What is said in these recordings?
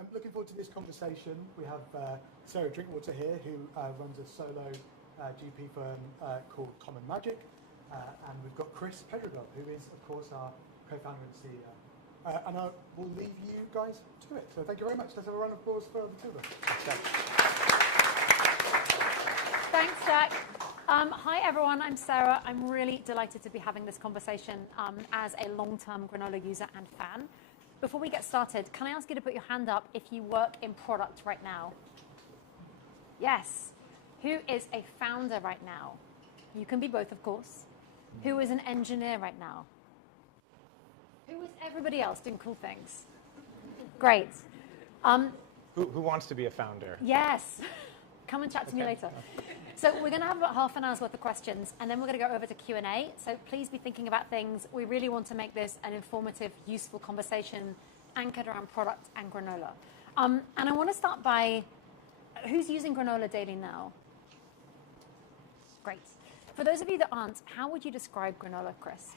I'm looking forward to this conversation. We have Sarah Drinkwater here, who runs a solo GP firm called Common Magic. And we've got Chris Pedregral, who is, of course, our co-founder and CEO. And I will leave you guys to it. So thank you very much. Let's have a round of applause for the two of us. Thanks, Jack. Hi, everyone. I'm Sarah. I'm really delighted to be having this conversation as a long-term Granola user and fan. Before we get started, can I ask you to put your hand up if you work in product right now? Yes. Who is a founder right now? You can be both, of course. Who is an engineer right now? Who is everybody else doing cool things? Great. Who wants to be a founder? Yes. Come and chat to me later. So we're going to have about half an hour's worth of questions, and then we're going to go over to Q&A. So please be thinking about things. We really want to make this an informative, useful conversation anchored around product and granola. And I want to start by, who's using granola daily now? Great. For those of you that aren't, how would you describe granola, Chris?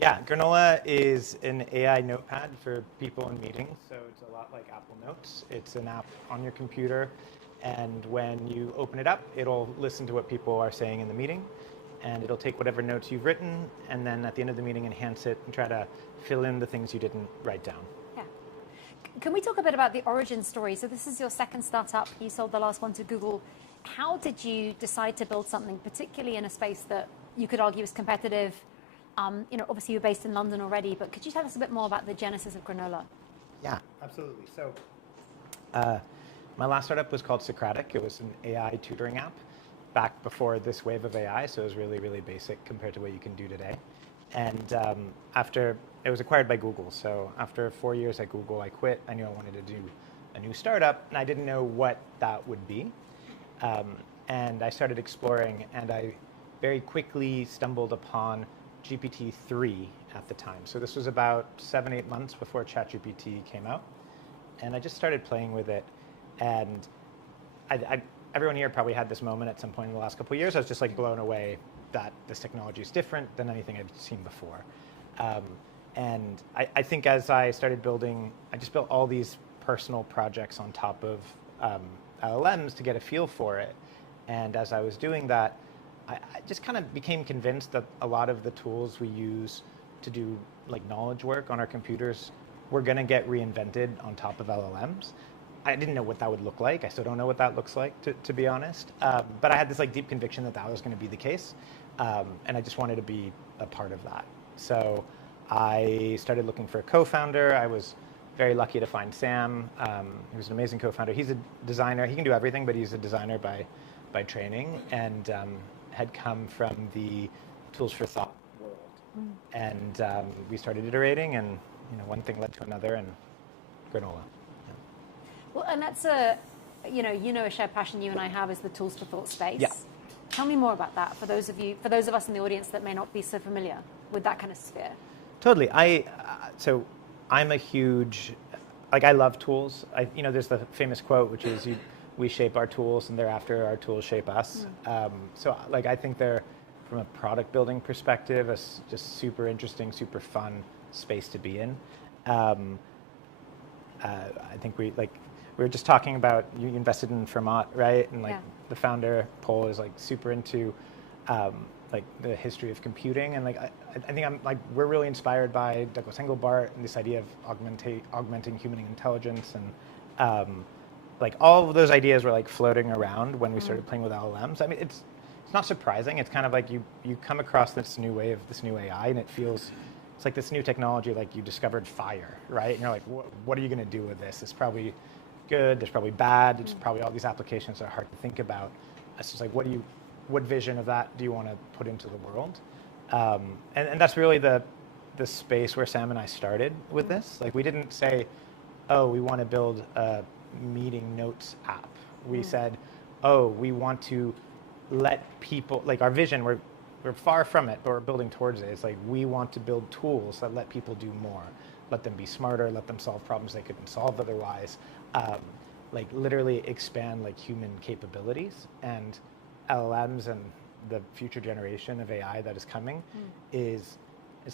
Yeah, Granola is an AI notepad for people in meetings. So it's a lot like Apple Notes. It's an app on your computer. And when you open it up, it'll listen to what people are saying in the meeting. And it'll take whatever notes you've written, and then at the end of the meeting, enhance it and try to fill in the things you didn't write down. Yeah. Can we talk a bit about the origin story? So this is your second startup. You sold the last one to Google. How did you decide to build something, particularly in a space that you could argue is competitive? Obviously you're based in London already, but could you tell us a bit more about the genesis of Granola? Yeah, absolutely. So my last startup was called Socratic. It was an AI tutoring app back before this wave of AI, so it was really, really basic compared to what you can do today. And after it was acquired by Google, so after 4 years at Google, I quit. I knew I wanted to do a new startup, and I didn't know what that would be. And I started exploring, and I very quickly stumbled upon GPT-3 at the time. So this was about 7-8 months before ChatGPT came out. And I just started playing with it. And everyone here probably had this moment at some point in the last couple of years. I was just like blown away that this technology is different than anything I'd seen before. And I think as I started building, I just built all these personal projects on top of LLMs to get a feel for it. And as I was doing that, I just kind of became convinced that a lot of the tools we use to do like knowledge work on our computers were going to get reinvented on top of LLMs. I didn't know what that would look like. I still don't know what that looks like, to be honest. But I had this like deep conviction that that was going to be the case. And I just wanted to be a part of that. So I started looking for a co-founder. I was very lucky to find Sam. He was an amazing co-founder. He's a designer. He can do everything, but he's a designer by training, and had come from the tools for thought world. And we started iterating, and one thing led to another, and Granola. Yeah. Well, and that's a shared passion you and I have is the tools for thought space. Yeah. Tell me more about that for those of us in the audience that may not be so familiar with that kind of sphere. Totally. So I'm a huge, I love tools. There's the famous quote, which is we shape our tools, and thereafter our tools shape us. So I think they're, from a product building perspective, a just super interesting, super fun space to be in. I think we were just talking about, you invested in Moats, right? And the founder, Paul, is super into the history of computing, and I think we're really inspired by Douglas Engelbart and this idea of augmenting human intelligence, and all of those ideas were floating around when we started playing with LLMs. I mean, it's not surprising. It's kind of like you come across this new wave, this new AI, and it's like this new technology, you discovered fire, right? And you're like, what are you going to do with this? It's probably good. There's probably bad. It's probably all these applications that are hard to think about. It's just what vision of that do you want to put into the world? And that's really the space where Sam and I started with this. We didn't say, oh, we want to build a meeting notes app. We said, oh, we want to let people, our vision, we're far from it, but we're building towards it. It's we want to build tools that let people do more, let them be smarter, let them solve problems they couldn't solve otherwise, literally expand human capabilities. And LLMs and the future generation of AI that is coming it's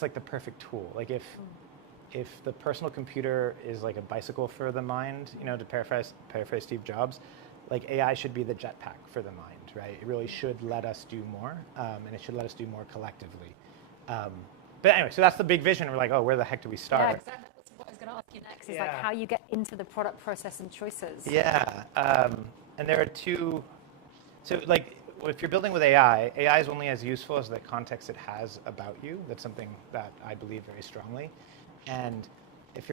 the perfect tool. if the personal computer is like a bicycle for the mind, to paraphrase Steve Jobs, like AI should be the jetpack for the mind, right? It really should let us do more, and it should let us do more collectively. But anyway, so that's the big vision. We're like, oh, where the heck do we start? Yeah, exactly. That's what I was going to ask you next. Is like how you get into the product process and choices. Yeah, and there are two. So like, if you're building with AI, AI is only as useful as the context it has about you. That's something that I believe very strongly. And if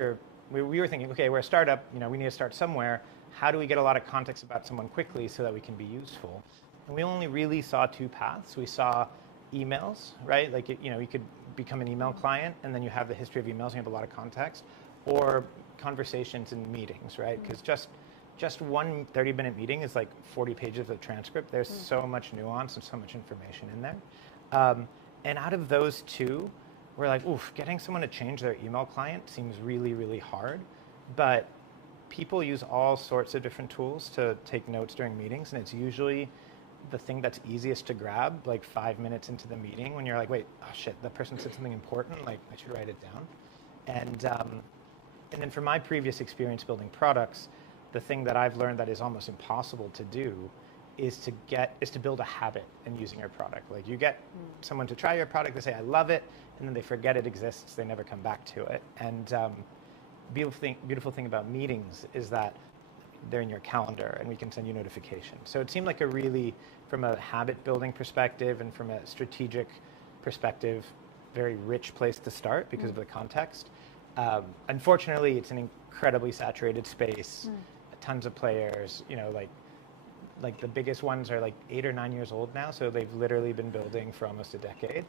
we were thinking, okay, we're a startup. We need to start somewhere. How do we get a lot of context about someone quickly so that we can be useful? And we only really saw two paths. We saw emails, right? Like, you could become an email client, and then you have the history of emails, and you have a lot of context, or conversations and meetings, right? Because just one 30-minute meeting is like 40 pages of transcript. There's so much nuance and so much information in there. And out of those two, we're like, oof, getting someone to change their email client seems really, really hard. But people use all sorts of different tools to take notes during meetings, and it's usually the thing that's easiest to grab, like 5 minutes into the meeting, when you're like, wait, oh shit, that person said something important, like I should write it down. And then from my previous experience building products, the thing that I've learned that is almost impossible to do is to build a habit in using your product. Like, you get someone to try your product, they say, I love it, and then they forget it exists, they never come back to it. And beautiful thing about meetings is that they're in your calendar and we can send you notifications. So it seemed like a really, from a habit building perspective and from a strategic perspective, very rich place to start because of the context. Unfortunately, it's an incredibly saturated space, tons of players, like the biggest ones are like 8 or 9 years old now, so they've literally been building for almost a decade.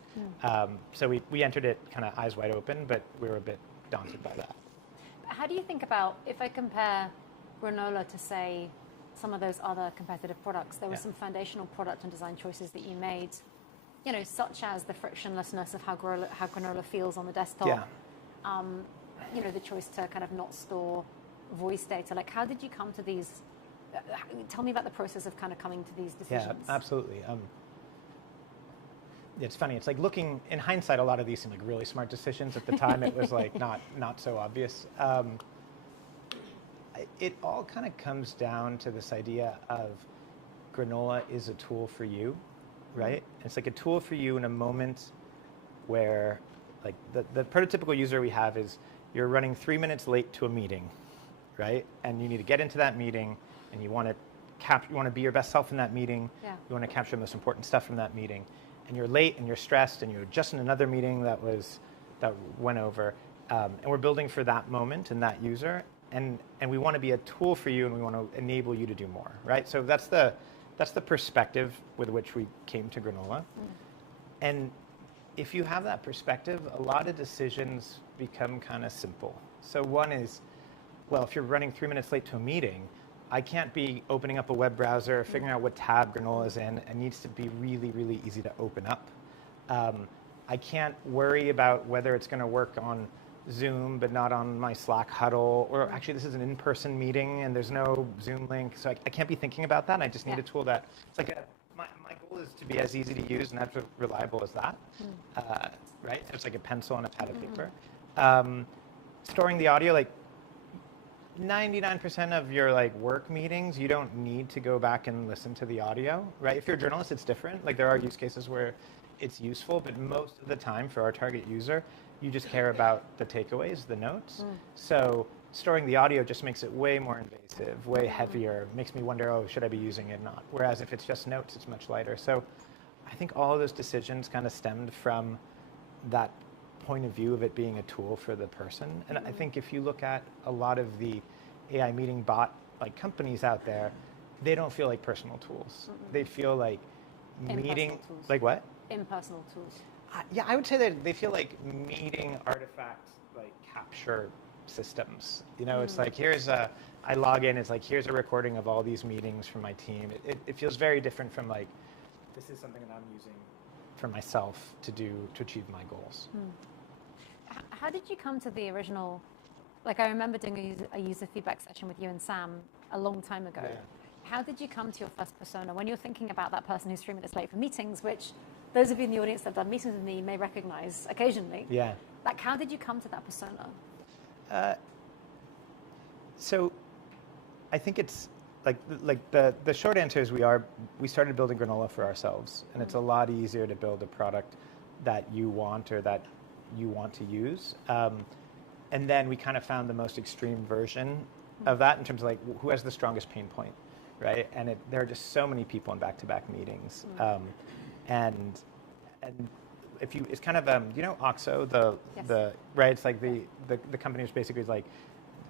So we entered it kind of eyes wide open, but we were a bit daunted by that. How do you think about, if I compare Granola to, say, some of those other competitive products, there were some foundational product and design choices that you made, such as the frictionlessness of how Granola feels on the desktop, the choice to kind of not store voice data. Like, how did you come to these? Tell me about the process of kind of coming to these decisions. Yeah, absolutely. It's funny. It's like, looking in hindsight, a lot of these seem like really smart decisions. At the time, it was like not so obvious. It all kind of comes down to this idea of Granola is a tool for you, right? It's like a tool for you in a moment where, like, the prototypical user we have is, you're running 3 minutes late to a meeting, right? And you need to get into that meeting, and you want to be your best self in that meeting. You want to capture the most important stuff from that meeting, and you're late and you're stressed and you're just in another meeting that went over, and we're building for that moment and that user, and we want to be a tool for you, and we want to enable you to do more, right? So that's the perspective with which we came to Granola. And if you have that perspective, a lot of decisions become kind of simple. So one is, well, if you're running 3 minutes late to a meeting, I can't be opening up a web browser, figuring out what tab Granola is in. It needs to be really, really easy to open up. I can't worry about whether it's going to work on Zoom, but not on my Slack huddle. Or actually, this is an in-person meeting, and there's no Zoom link. So I can't be thinking about that. I just need a tool that, it's like, my goal is to be as easy to use and as reliable as that, right? So it's like a pencil and a pad of paper. Storing the audio, like, 99% of your work meetings, you don't need to go back and listen to the audio, right? If you're a journalist, it's different. Like, there are use cases where it's useful, but most of the time for our target user, you just care about the takeaways, the notes. So storing the audio just makes it way more invasive, way heavier, makes me wonder, oh, should I be using it or not? Whereas if it's just notes, it's much lighter. So I think all of those decisions kind of stemmed from that point of view of it being a tool for the person. And I think if you look at a lot of the AI meeting bot companies out there, they don't feel like personal tools. They feel like meeting, tools. Like what? Impersonal tools. Yeah, I would say that they feel like meeting artifacts, capture systems. It's like, I log in, it's like, here's a recording of all these meetings from my team. It feels very different from this is something that I'm using for myself to achieve my goals. How did you come to the original, I remember doing a user feedback session with you and Sam a long time ago. Yeah. How did you come to your first persona when you're thinking about that person who's 3 minutes late for meetings, which those of you in the audience that have done meetings with me may recognize occasionally? Yeah. How did you come to that persona? So I think it's like the short answer is we started building Granola for ourselves, and it's a lot easier to build a product that you want or that you want to use. And then we kind of found the most extreme version of that in terms of like who has the strongest pain point, right? And there are just so many people in back-to-back meetings, and if you, it's kind of OXO, the right? It's like the company was basically like,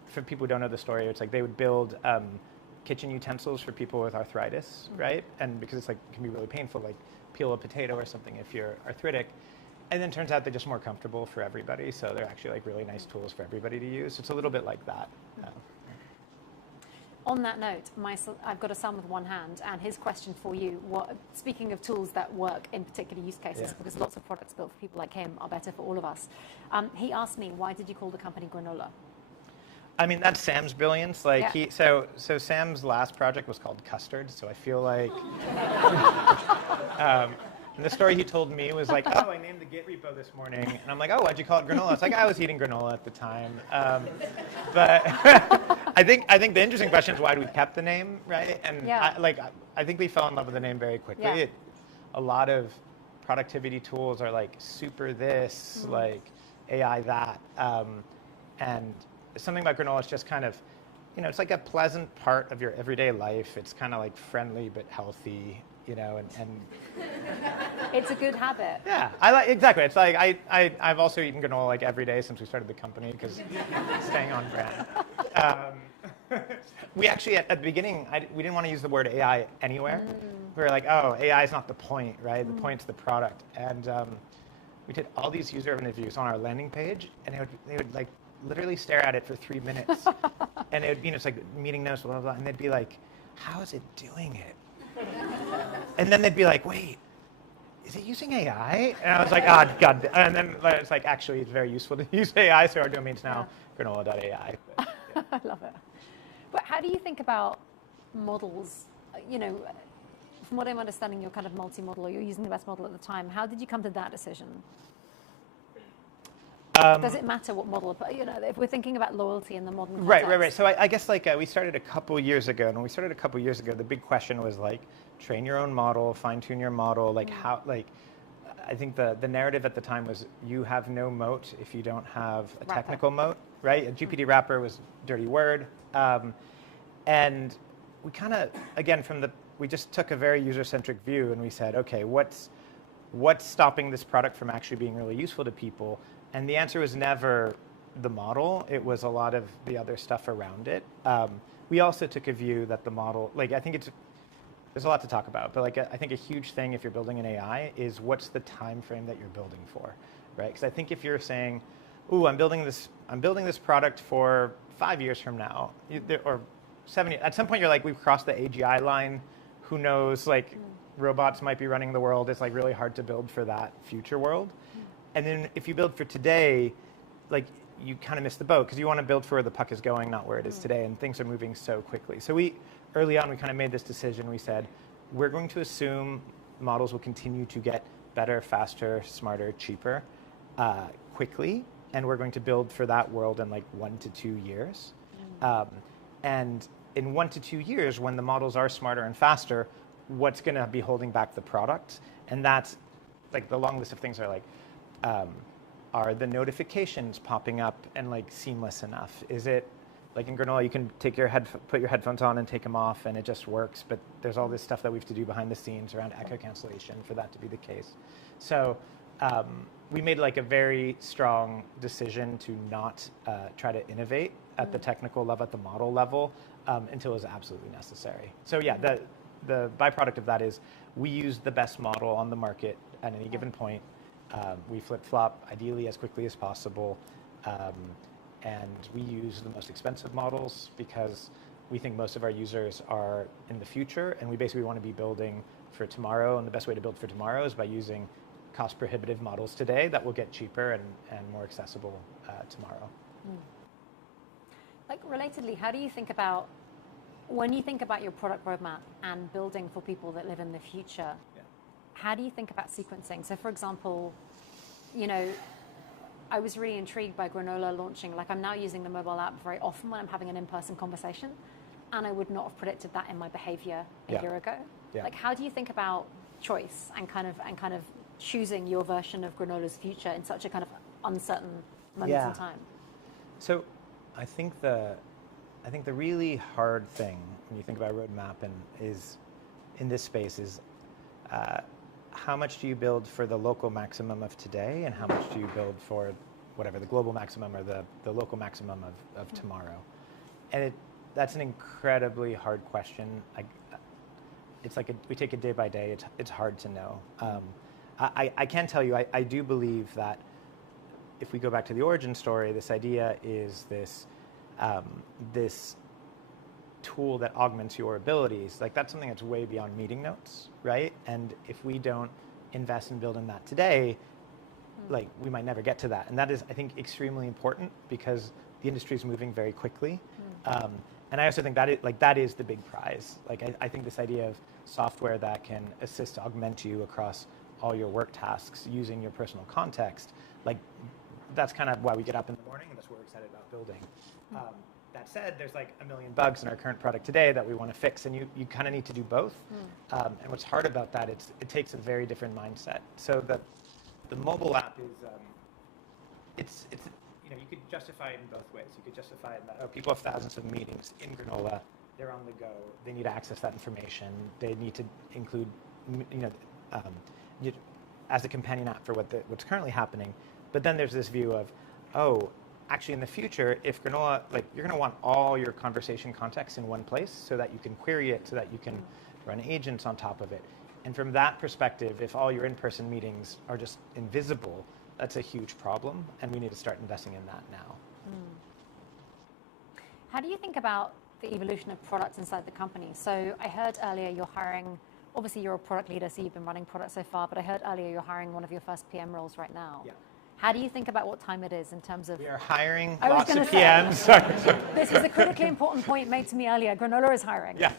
for people who don't know the story, it's like they would build kitchen utensils for people with arthritis, right? And because it's like it can be really painful, like peel a potato or something if you're arthritic. And then it turns out they're just more comfortable for everybody, so they're actually like really nice tools for everybody to use. It's a little bit like that. On that note, I've got a son with one hand, and his question for you, speaking of tools that work in particular use cases, because lots of products built for people like him are better for all of us, he asked me, why did you call the company Granola? I mean, that's Sam's brilliance. Like so Sam's last project was called Custard, so I feel like and the story he told me was like, oh, I named the Git repo this morning. And I'm like, oh, why'd you call it granola? It's like, I was eating granola at the time. But I think the interesting question is why we kept the name, right? And I think we fell in love with the name very quickly. Yeah. A lot of productivity tools are like super this, like AI that. And something about granola is just kind of, it's like a pleasant part of your everyday life. It's kind of like friendly but healthy. And it's a good habit. Yeah, exactly. It's like I've also eaten granola like every day since we started the company because staying on brand. We actually at the beginning we didn't want to use the word AI anywhere. We were like, oh, AI is not the point, right? The point's the product. And we did all these user interviews on our landing page, and they would like literally stare at it for 3 minutes, and it would be it's like meeting notes, blah blah blah, and they'd be like, how is it doing it? And then they'd be like, wait, is it using AI? And I was like, God. And then it's like, actually, it's very useful to use AI, so our domain's now granola.ai. I love it. But how do you think about models? From what I'm understanding, you're kind of multi-model, or you're using the best model at the time. How did you come to that decision? Does it matter what model? If we're thinking about loyalty in the modern context. Right. So I guess like we started a couple years ago, and when we started a couple years ago, the big question was like, train your own model, fine tune your model. Like how, like, I think the narrative at the time was you have no moat if you don't have a technical moat, right? A GPT wrapper was a dirty word, and we kind of we just took a very user-centric view, and we said, okay, what's stopping this product from actually being really useful to people? And the answer was never the model. It was a lot of the other stuff around it. We also took a view that the model, like I think there's a lot to talk about, but like I think a huge thing if you're building an AI is what's the time frame that you're building for, right? Because I think if you're saying, ooh, I'm building this product for 5 years from now, or 7 years, at some point you're like, we've crossed the AGI line. Who knows? Like robots might be running the world. It's like really hard to build for that future world. And then if you build for today, like you kind of miss the boat because you want to build for where the puck is going, not where it is today. And things are moving so quickly. So early on, we kind of made this decision. We said, we're going to assume models will continue to get better, faster, smarter, cheaper, quickly. And we're going to build for that world in like 1 to 2 years. And in 1 to 2 years, when the models are smarter and faster, what's going to be holding back the product? And that's like the long list of things are like, are the notifications popping up and like seamless enough? Is it like in Granola, you can put your headphones on and take them off and it just works, but there's all this stuff that we have to do behind the scenes around echo cancellation for that to be the case. So we made like a very strong decision to not try to innovate at the technical level, at the model level, until it was absolutely necessary. So yeah, the byproduct of that is we use the best model on the market at any given point. We flip-flop ideally as quickly as possible, and we use the most expensive models because we think most of our users are in the future, and we basically want to be building for tomorrow, and the best way to build for tomorrow is by using cost-prohibitive models today that will get cheaper and more accessible tomorrow. Like relatedly, how do you think about, when you think about your product roadmap and building for people that live in the future, how do you think about sequencing? So for example, I was really intrigued by Granola launching. Like I'm now using the mobile app very often when I'm having an in-person conversation, and I would not have predicted that in my behavior a year ago. Yeah. Like, how do you think about choice and kind of choosing your version of Granola's future in such a kind of uncertain moment in time? So, I think the really hard thing when you think about roadmap is in this space is how much do you build for the local maximum of today, and how much do you build for whatever the global maximum or the local maximum of tomorrow? And that's an incredibly hard question. It's like we take it day by day. It's hard to know. I can tell you, I do believe that if we go back to the origin story, this idea is this tool that augments your abilities. Like that's something that's way beyond meeting notes, right? And if we don't invest in building that today, like we might never get to that. And that is, I think, extremely important because the industry is moving very quickly. And I also think that is the big prize. Like I think this idea of software that can assist, augment you across all your work tasks using your personal context, like that's kind of why we get up in the morning, and that's what we're excited about building. That said, there's like a million bugs in our current product today that we want to fix, and you kind of need to do both. And what's hard about that, it takes a very different mindset. So the mobile app is, you could justify it in both ways. You could justify it in that, people have thousands of meetings in Granola, they're on the go, they need to access that information, they need to include, as a companion app for what's currently happening. But then there's this view of, actually in the future, if Granola, like you're going to want all your conversation context in one place so that you can query it, so that you can run agents on top of it. And from that perspective, if all your in-person meetings are just invisible, that's a huge problem, and we need to start investing in that now. How do you think about the evolution of products inside the company? So I heard earlier you're hiring, obviously you're a product leader, so you've been running products so far, but I heard earlier you're hiring one of your first PM roles right now. Yeah. How do you think about what time it is in terms of... We are hiring I was lots of gonna say, PMs. Sorry. This was a critically important point made to me earlier. Granola is hiring. Yeah.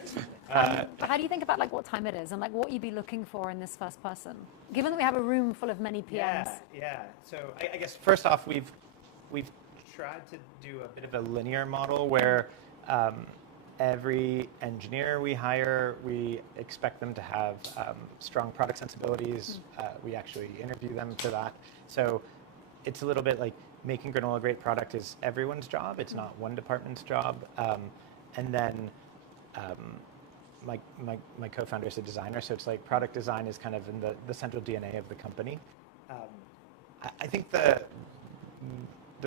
How do you think about like what time it is and like what you'd be looking for in this first person, given that we have a room full of many PMs? Yeah. So I guess first off, we've tried to do a bit of a linear model where every engineer we hire, we expect them to have strong product sensibilities. We actually interview them for that. So it's a little bit like making Granola a great product is everyone's job. It's not one department's job. And then my co-founder is a designer, so it's like product design is kind of in the central DNA of the company. I think the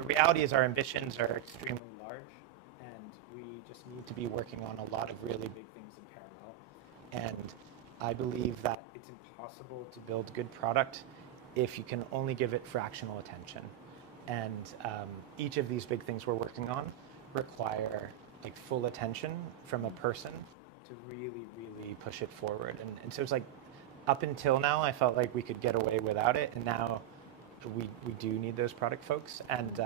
reality is our ambitions are extremely large, and we just need to be working on a lot of really big things in parallel. And I believe that it's impossible to build good product if you can only give it fractional attention. And each of these big things we're working on require like full attention from a person to really, really push it forward. And so it's like up until now, I felt like we could get away without it, and now we do need those product folks, and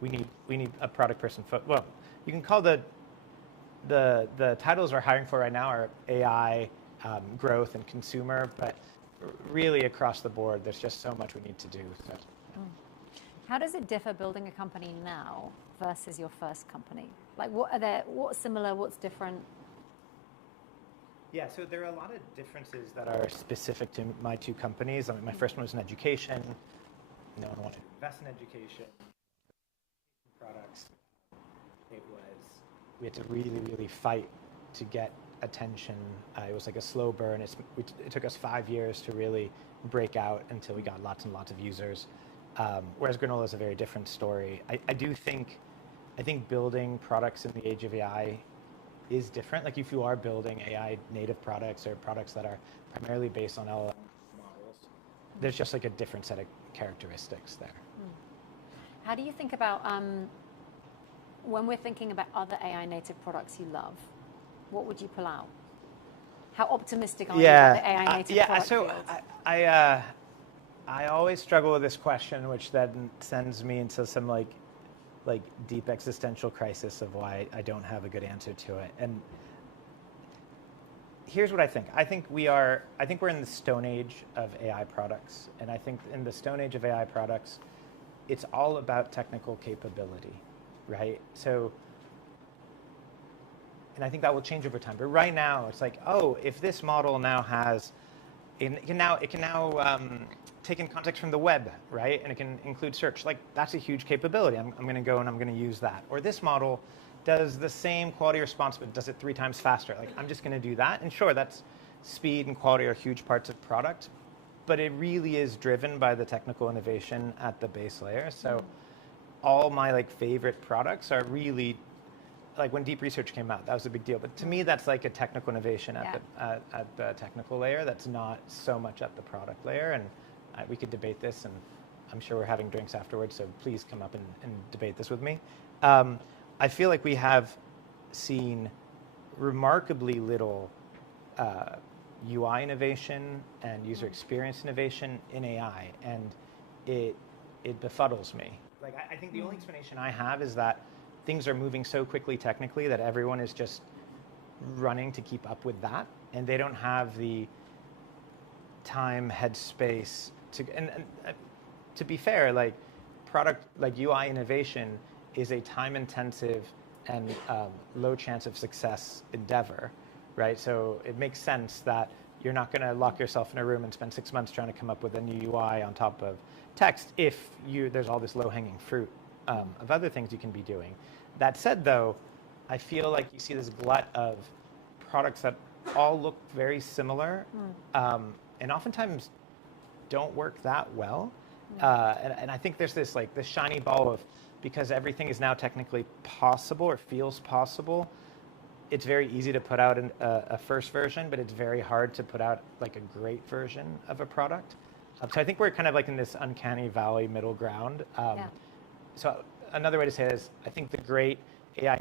we need a product person. Well, you can call the titles we're hiring for right now are AI, growth, and consumer, but really across the board, there's just so much we need to do. So. How does it differ building a company now versus your first company? Like, what's similar, what's different? Yeah, so there are a lot of differences that are specific to my two companies. I mean, my first one was in education. No one wanted to invest in education. Products. We had to really, really fight to get attention. It was like a slow burn. It took us 5 years to really break out until we got lots and lots of users. Whereas Granola is a very different story. I think building products in the age of AI is different. Like if you are building AI native products or products that are primarily based on LLM models, there's just like a different set of characteristics there. How do you think about, when we're thinking about other AI native products you love, what would you pull out? How optimistic are you about the AI native product field? I always struggle with this question, which then sends me into some like deep existential crisis of why I don't have a good answer to it. And here's what I think. I think we're in the stone age of AI products. And I think in the stone age of AI products, it's all about technical capability, right? So, and I think that will change over time. But right now, it's like, oh, if this model now has, it can now take in context from the web, right? And it can include search. Like, that's a huge capability. I'm going to go and I'm going to use that. Or this model does the same quality response, but does it 3 times faster. Like, I'm just going to do that. And sure, that's speed and quality are huge parts of product, but it really is driven by the technical innovation at the base layer. So all my like favorite products are really, like when deep research came out, that was a big deal. But to me, that's like a technical innovation at the technical layer. That's not so much at the product layer. And we could debate this, and I'm sure we're having drinks afterwards, so please come up and debate this with me. I feel like we have seen remarkably little UI innovation and user experience innovation in AI, and it befuddles me. Like, I think the only explanation I have is that things are moving so quickly technically that everyone is just running to keep up with that, and they don't have the time, headspace to. And to be fair, like product, like UI innovation is a time-intensive and low chance of success endeavor, right? So it makes sense that you're not going to lock yourself in a room and spend 6 months trying to come up with a new UI on top of text if there's all this low-hanging fruit of other things you can be doing. That said, though, I feel like you see this glut of products that all look very similar and oftentimes don't work that well. And I think there's this shiny ball of, because everything is now technically possible or feels possible, it's very easy to put out a first version, but it's very hard to put out like a great version of a product. So I think we're kind of like in this uncanny valley middle ground. So another way to say it is, I think the great AI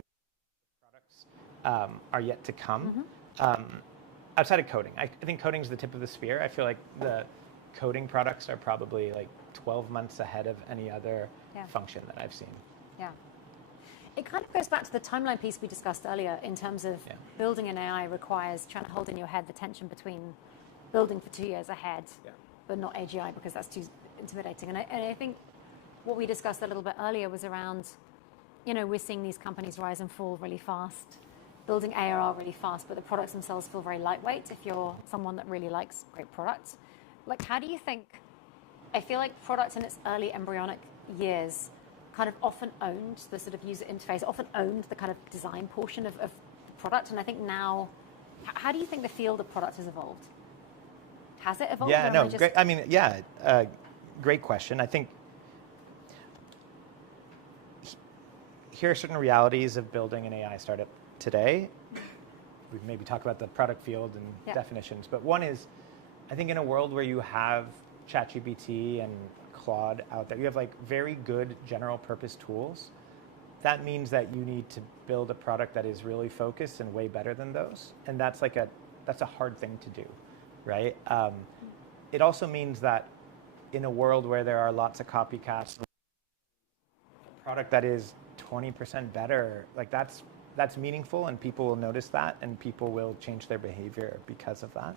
products are yet to come. Outside of coding, I think coding is the tip of the spear. I feel like the coding products are probably like 12 months ahead of any other function that I've seen. Yeah. It kind of goes back to the timeline piece we discussed earlier in terms of building an AI requires trying to hold in your head the tension between building for 2 years ahead, but not AGI because that's too intimidating. And I think what we discussed a little bit earlier was around, we're seeing these companies rise and fall really fast, building ARR really fast, but the products themselves feel very lightweight if you're someone that really likes great products. Like, how do you think, I feel like product in its early embryonic years kind of often owned the sort of user interface, often owned the kind of design portion of the product. And I think now, how do you think the field of product has evolved? Has it evolved? Yeah, no, great. I mean, great question. I think here are certain realities of building an AI startup today. We maybe talk about the product field and definitions, but one is, I think in a world where you have ChatGPT and Claude out there, you have like very good general purpose tools. That means that you need to build a product that is really focused and way better than those. And that's a hard thing to do, right? It also means that in a world where there are lots of copycats, a product that is 20% better, like that's meaningful, and people will notice that, and people will change their behavior because of that.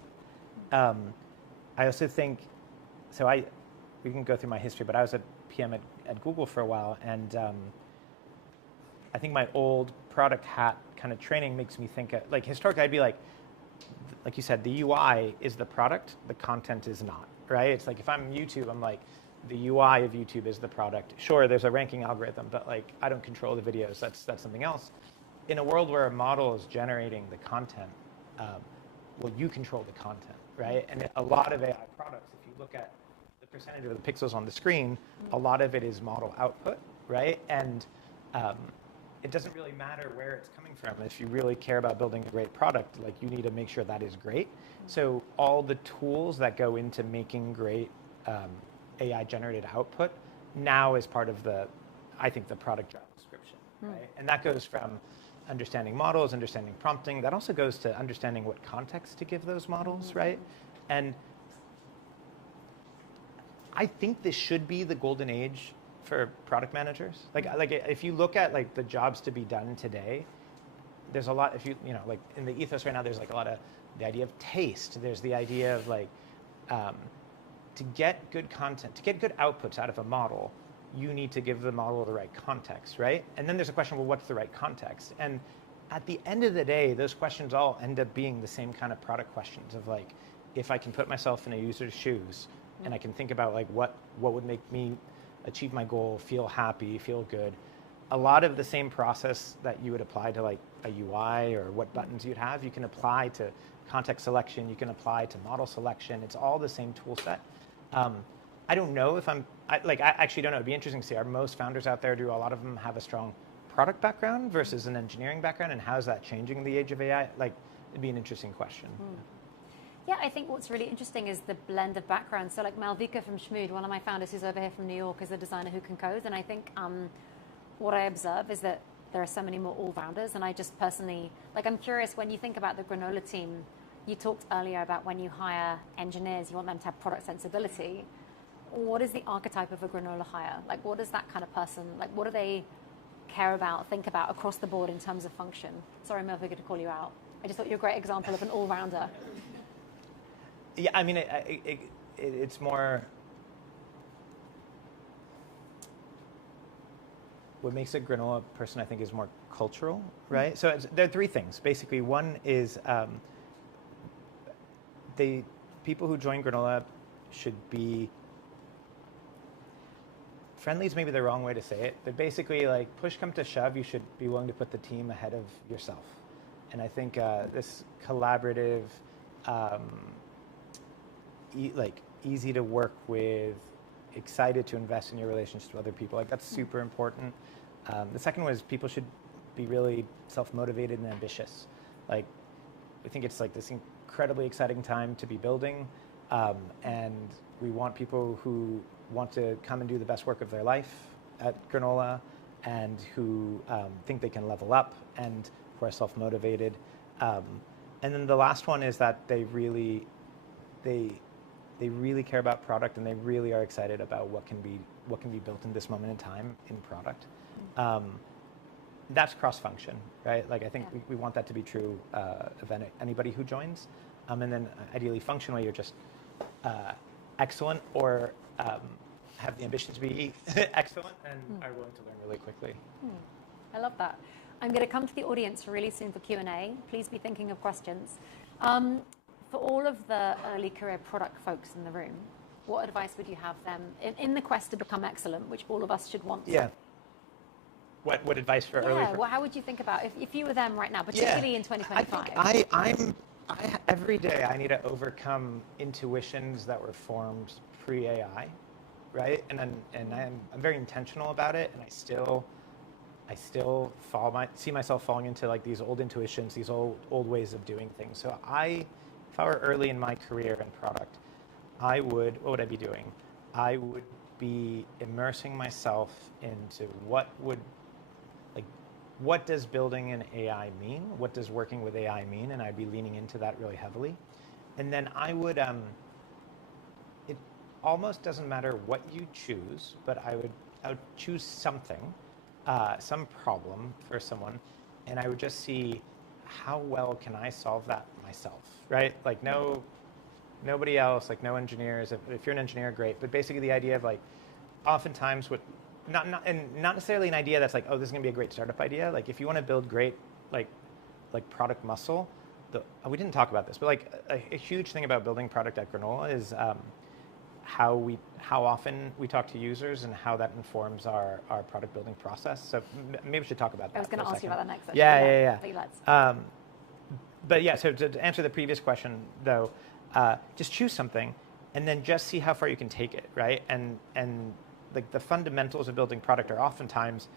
I also think, we can go through my history, but I was a PM at Google for a while, and I think my old product hat kind of training makes me think, like historically I'd be like you said, the UI is the product, the content is not, right? It's like if I'm YouTube, I'm like, the UI of YouTube is the product. Sure, there's a ranking algorithm, but like I don't control the videos, that's something else. In a world where a model is generating the content, well, you control the content, right? And a lot of AI products, if you look at the percentage of the pixels on the screen, a lot of it is model output, right? And it doesn't really matter where it's coming from. If you really care about building a great product, like you need to make sure that is great. So all the tools that go into making great AI-generated output now is part of I think the product job description, right? And that goes from understanding models, understanding prompting. That also goes to understanding what context to give those models, right? And I think this should be the golden age for product managers. Like if you look at like the jobs to be done today, there's a lot. If you like in the ethos right now, there's like a lot of the idea of taste. There's the idea of like to get good content, to get good outputs out of a model, you need to give the model the right context, right? And then there's a question, well, what's the right context? And at the end of the day, those questions all end up being the same kind of product questions of like, if I can put myself in a user's shoes and I can think about like what would make me achieve my goal, feel happy, feel good. A lot of the same process that you would apply to like a UI or what buttons you'd have, you can apply to context selection, you can apply to model selection. It's all the same tool set. I don't know if I actually don't know. It'd be interesting to see, are most founders out there, do a lot of them have a strong product background versus an engineering background, and how is that changing in the age of AI? Like, it'd be an interesting question. Yeah, I think what's really interesting is the blend of backgrounds. So like Malvika from Schmood, one of my founders who's over here from New York, is a designer who can code. And I think what I observe is that there are so many more all-rounders. And I just personally, like, I'm curious, when you think about the Granola team, you talked earlier about when you hire engineers, you want them to have product sensibility. What is the archetype of a Granola hire? Like, what is that kind of person? Like, what do they care about, think about across the board in terms of function? Sorry, Malvika, to call you out. I just thought you were a great example of an all-rounder. Yeah, I mean, it's more, what makes a Granola person, I think, is more cultural, right? So there are three things. Basically, one is the people who join Granola should be, friendly is maybe the wrong way to say it, but basically, like, push come to shove, you should be willing to put the team ahead of yourself. And I think this collaborative, easy to work with, excited to invest in your relationships with other people, like, that's super important. The second one is people should be really self-motivated and ambitious. Like, I think it's like this incredibly exciting time to be building, and we want people who want to come and do the best work of their life at Granola, and who think they can level up, and who are self-motivated. And then the last one is that they really care about product, and they really are excited about what can be built in this moment in time in product. That's cross-function, right? Like, I think we want that to be true of anybody who joins. And then ideally functionally, you're just excellent, or have the ambition to be excellent and are willing to learn really quickly. I love that. I'm going to come to the audience really soon for Q&A. Please be thinking of questions. For all of the early career product folks in the room, what advice would you have them in the quest to become excellent, which all of us should want to? Yeah. What advice for early? Yeah, well, how would you think about if you were them right now, particularly in 2025? I think every day I need to overcome intuitions that were formed pre-AI, right? And I'm very intentional about it, and I still see myself falling into like these old intuitions, these old ways of doing things. So if I were early in my career in product, what would I be doing? I would be immersing myself into what does building an AI mean? What does working with AI mean? And I'd be leaning into that really heavily. And then I would, it almost doesn't matter what you choose, but I would choose something, some problem for someone, and I would just see how well can I solve that myself, right? Like, nobody else, like no engineers. If you're an engineer, great. But basically the idea of like, oftentimes not necessarily an idea that's like, oh, this is gonna be a great startup idea. Like, if you want to build great like product muscle, we didn't talk about this, but like a huge thing about building product at Granola is how often we talk to users and how that informs our product building process. So maybe we should talk about that. I was going to ask you about that next. Yeah. I think let's. But yeah, so to answer the previous question though, just choose something and then just see how far you can take it, right? And like the fundamentals of building product are oftentimes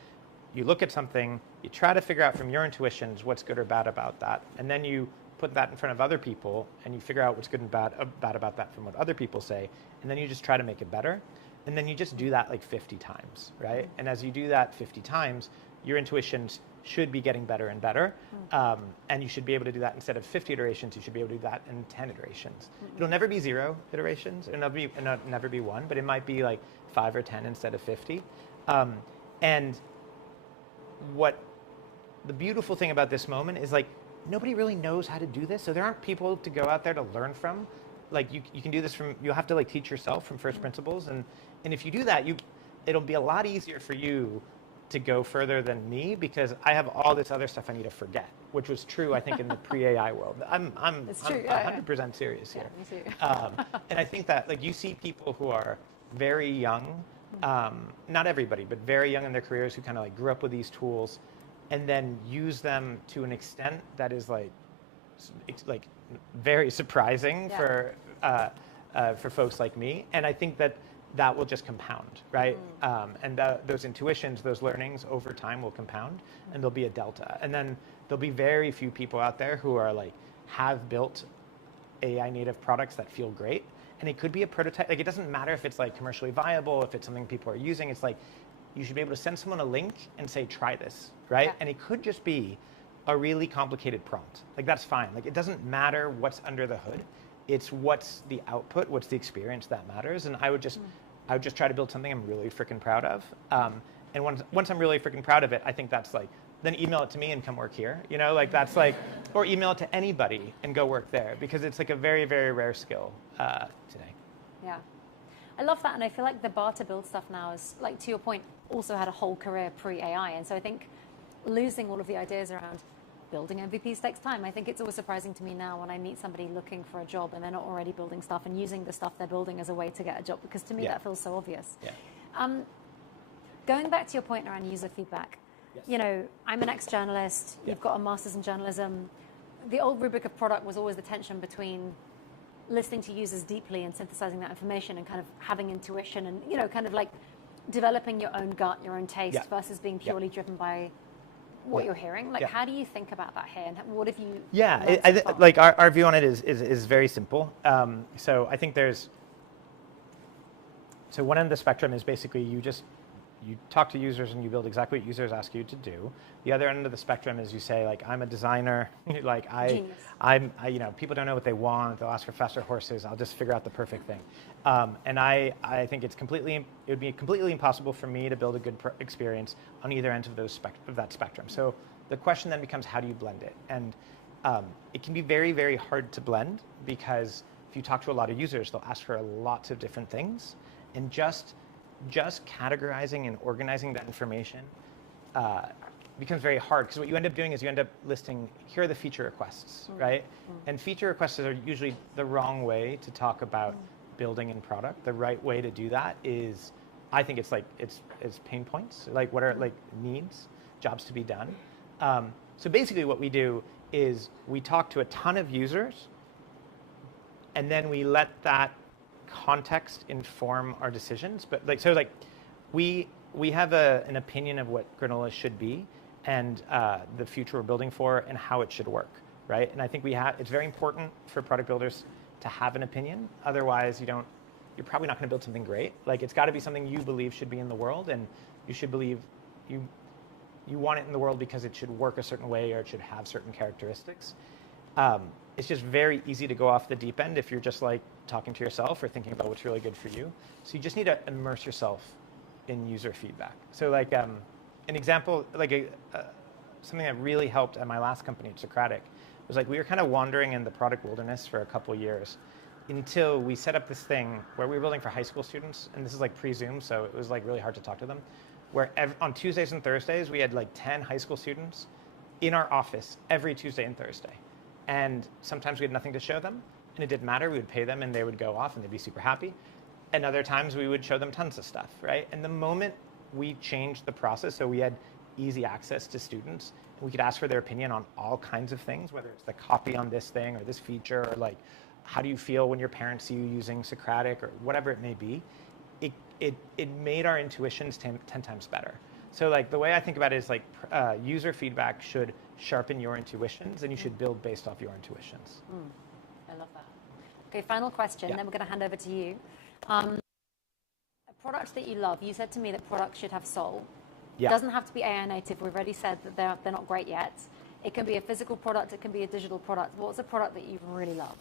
you look at something, you try to figure out from your intuitions what's good or bad about that, and then you put that in front of other people and you figure out what's good and bad about that from what other people say, and then you just try to make it better. And then you just do that like 50 times, right? Mm-hmm. And as you do that 50 times, your intuitions should be getting better and better. Mm-hmm. And you should be able to do that instead of 50 iterations, you should be able to do that in 10 iterations. Mm-hmm. It'll never be 0 iterations, it'll never be 1, but it might be like 5 or 10 instead of 50. And what the beautiful thing about this moment is, like, nobody really knows how to do this, so there aren't people to go out there to learn from. Like, you can do this you'll have to like teach yourself from first principles, and if you do that, it'll be a lot easier for you to go further than me because I have all this other stuff I need to forget, which was true, I think, in the pre-AI world. I'm 100% serious here. Me too. And I think that, like, you see people who are very young, not everybody, but very young in their careers who kind of like grew up with these tools and then use them to an extent that is like very surprising for folks like me. And I think that that will just compound, right? And those intuitions, those learnings over time will compound, and there'll be a delta. And then there'll be very few people out there who are like, have built AI native products that feel great. And it could be a prototype. Like, it doesn't matter if it's like commercially viable, if it's something people are using. It's like, you should be able to send someone a link and say, try this, right? And it could just be a really complicated prompt. Like, that's fine. Like, it doesn't matter what's under the hood. It's what's the output, what's the experience that matters. And I would just try to build something I'm really freaking proud of. And once I'm really freaking proud of it, I think that's like, then email it to me and come work here. You know, like that's like, or email it to anybody and go work there, because it's like a very, very rare skill today. Yeah. I love that. And I feel like the bar to build stuff now is, like, to your point, also had a whole career pre-AI. And so I think losing all of the ideas around building MVPs takes time. I think it's always surprising to me now when I meet somebody looking for a job and they're not already building stuff and using the stuff they're building as a way to get a job, because to me that feels so obvious. Going back to your point around user feedback, you know, I'm an ex-journalist, you've got a master's in journalism. The old rubric of product was always the tension between listening to users deeply and synthesizing that information and kind of having intuition and, you know, kind of like developing your own gut, your own taste versus being purely driven by what you're hearing. Like, how do you think about that here? And what have you like our view on it is very simple. So I think there's, so one end of the spectrum is basically you talk to users and you build exactly what users ask you to do. The other end of the spectrum is you say, like, I'm a designer, like you know, people don't know what they want, they'll ask for faster horses, I'll just figure out the perfect thing. And I think it would be completely impossible for me to build a good experience on either end of that spectrum. So the question then becomes, how do you blend it? And it can be very, very hard to blend, because if you talk to a lot of users, they'll ask for lots of different things, and just categorizing and organizing that information becomes very hard, because what you end up doing is you end up listing, here are the feature requests, right? And feature requests are usually the wrong way to talk about building in product. The right way to do that is, I think it's like, it's pain points, like what are like needs, jobs to be done. So basically what we do is we talk to a ton of users, and then we let that context inform our decisions. But like, so like we have an opinion of what Granola should be, and the future we're building for, and how it should work, right? And I think it's very important for product builders to have an opinion. Otherwise, you're probably not going to build something great. Like, it's got to be something you believe should be in the world, and you should believe you want it in the world because it should work a certain way, or it should have certain characteristics. It's just very easy to go off the deep end if you're just like talking to yourself or thinking about what's really good for you. So you just need to immerse yourself in user feedback. So like an example, like something that really helped at my last company at Socratic was, like, we were kind of wandering in the product wilderness for a couple years until we set up this thing where we were building for high school students, and this is like pre-Zoom, so it was like really hard to talk to them, where on Tuesdays and Thursdays we had like 10 high school students in our office every Tuesday and Thursday. And sometimes we had nothing to show them, and it didn't matter. We would pay them and they would go off and they'd be super happy. And other times we would show them tons of stuff, right? And the moment we changed the process, so we had easy access to students, and we could ask for their opinion on all kinds of things, whether it's the copy on this thing or this feature, or like, how do you feel when your parents see you using Socratic, or whatever it may be, it made our intuitions 10 times better. So like, the way I think about it is like, user feedback should sharpen your intuitions, and you should build based off your intuitions. I love that. Okay, final question, then we're going to hand over to you. A product that you love, you said to me that products should have soul. It doesn't have to be AI native. We've already said that they're not great yet. It can be a physical product, it can be a digital product. What's a product that you really love?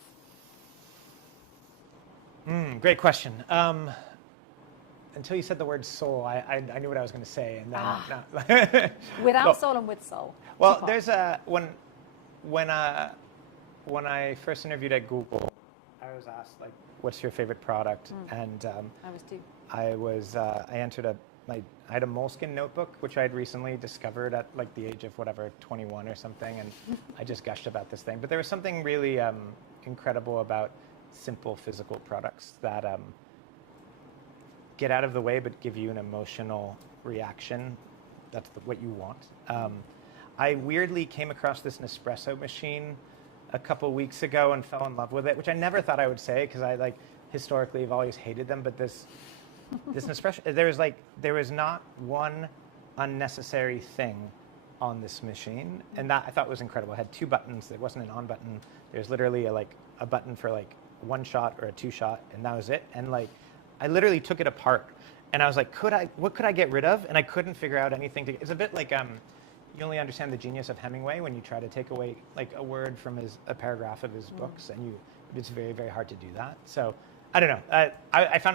Great question. Until you said the word soul, I knew what I was going to say, and then Without soul and with soul. Well, there's when I first interviewed at Google, I was asked, like, what's your favorite product? And I was too. I answered I had a Moleskine notebook, which I had recently discovered at like the age of whatever, 21 or something, and I just gushed about this thing. But there was something really incredible about simple physical products that get out of the way but give you an emotional reaction. That's what you want. I weirdly came across this Nespresso machine a couple weeks ago and fell in love with it, which I never thought I would say because I like historically have always hated them. But this Nespresso, there was not one unnecessary thing on this machine, and that I thought was incredible. It had 2 buttons. There wasn't an on button. There's literally a button for like 1 shot or a 2 shot, and that was it. And like I literally took it apart, and I was like, what could I get rid of? And I couldn't figure out anything. It's a bit like you only understand the genius of Hemingway when you try to take away like a word from a paragraph of his books, and it's very, very hard to do that. So I don't know. I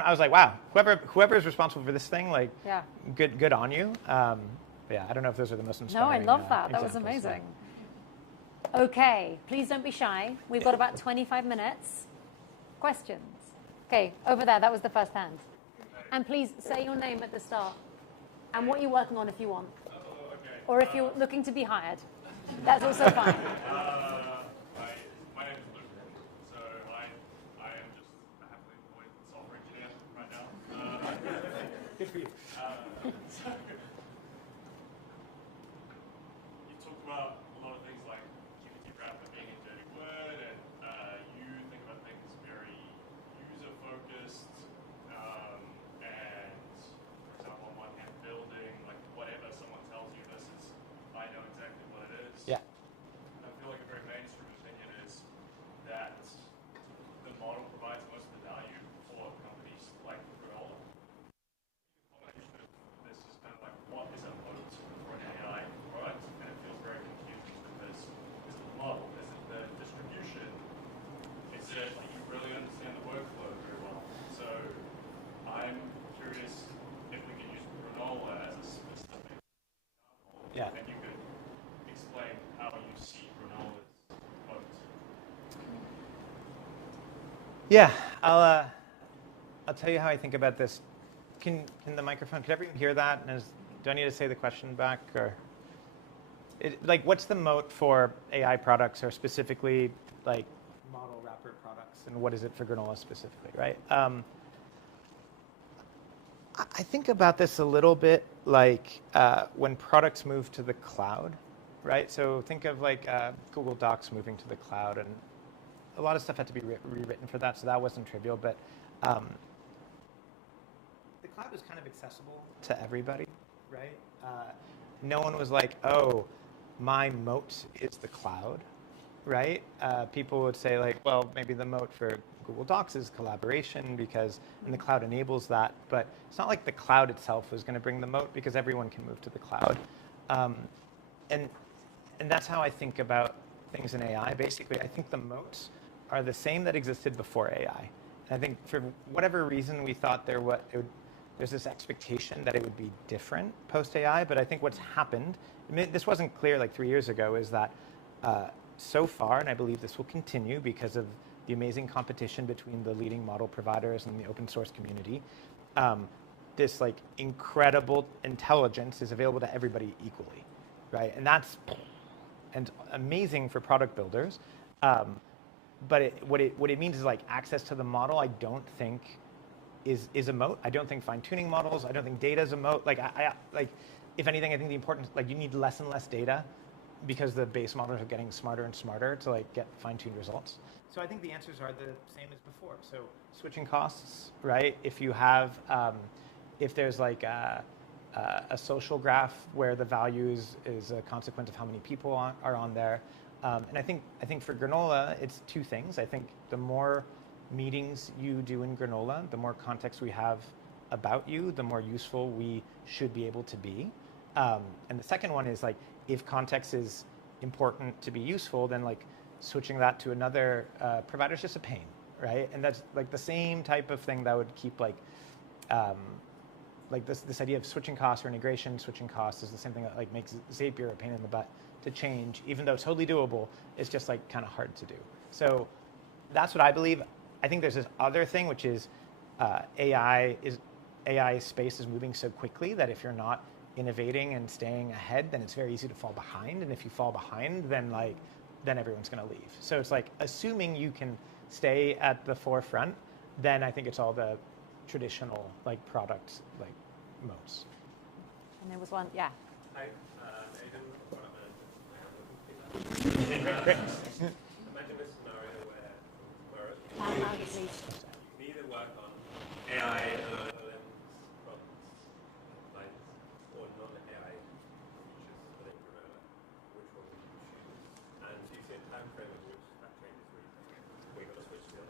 was like, wow, whoever is responsible for this thing, like, yeah, good on you. Yeah, I don't know if those are the most inspiring. No, I love that. That was amazing. Okay, please don't be shy. We've got about 25 minutes. Questions? Okay, over there. That was the first hand. And please say your name at the start and what you're working on if you want. Or if you're looking to be hired. That's also fine. My name is Luke. So I am just a happily employed software engineer right now. Good for you. You talked about a lot of things like GPT wrap and being a dirty word, and you think about things very user-focused, and, for example, on one hand, building like whatever someone tells you versus I know exactly what it is. Yeah. I feel like a very mainstream opinion is that the model provides most of the value for companies like Granola. The combination of this is kind of like, what is a moat for an AI product? And it feels very confusing because is it the model? Is it the distribution? Is it like you really understand the workflow very well? So I'm curious if we can use Granola as a specific example. Yeah. And you could explain how you see Granola's moat. Yeah, I'll tell you how I think about this. Can the microphone? Can everyone hear that? And do I need to say the question back, or like what's the moat for AI products, or specifically like model wrapper products, and what is it for Granola specifically, right? I think about this a little bit like when products move to the cloud, right? So think of like Google Docs moving to the cloud, and a lot of stuff had to be rewritten for that, so that wasn't trivial. But the cloud was kind of accessible to everybody, right? No one was like, oh, my moat is the cloud, right? People would say like, well, maybe the moat for Google Docs is collaboration and the cloud enables that, but it's not like the cloud itself was going to bring the moat because everyone can move to the cloud. And that's how I think about things in AI. Basically, I think the moats are the same that existed before AI. And I think for whatever reason, we thought there's this expectation that it would be different post-AI, but I think what's happened, this wasn't clear like 3 years ago, is that so far, and I believe this will continue because of the amazing competition between the leading model providers and the open source community, this like incredible intelligence is available to everybody equally, right? And that's amazing for product builders. But what it means is like access to the model, I don't think is a moat. I don't think fine-tuning models, I don't think data is a moat. Like like if anything, I think the importance, like you need less and less data because the base models are getting smarter and smarter to like get fine-tuned results. So I think the answers are the same as before. So switching costs, right? If you have, if there's like a social graph where the value is a consequence of how many people are on there. And I think for Granola, it's 2 things. I think the more meetings you do in Granola, the more context we have about you, the more useful we should be able to be. And the second one is like, if context is important to be useful, then like switching that to another provider is just a pain, right? And that's like the same type of thing that would keep like this idea of switching costs or integration switching costs is the same thing that like makes Zapier a pain in the butt to change, even though it's totally doable. It's just like kind of hard to do. So that's what I believe. I think there's this other thing, which is AI AI space is moving so quickly that if you're not innovating and staying ahead, then it's very easy to fall behind. And if you fall behind, then everyone's going to leave. So it's like assuming you can stay at the forefront, then I think it's all the traditional like products like moats. And there was one, yeah. Hi, Aidan, product manager. Great. Imagine a scenario where Please. you either work on AI LLMs products, like, or non-AI features within Granola. Which one would you choose? And do you see a time frame at which that changes where you're going to switch to the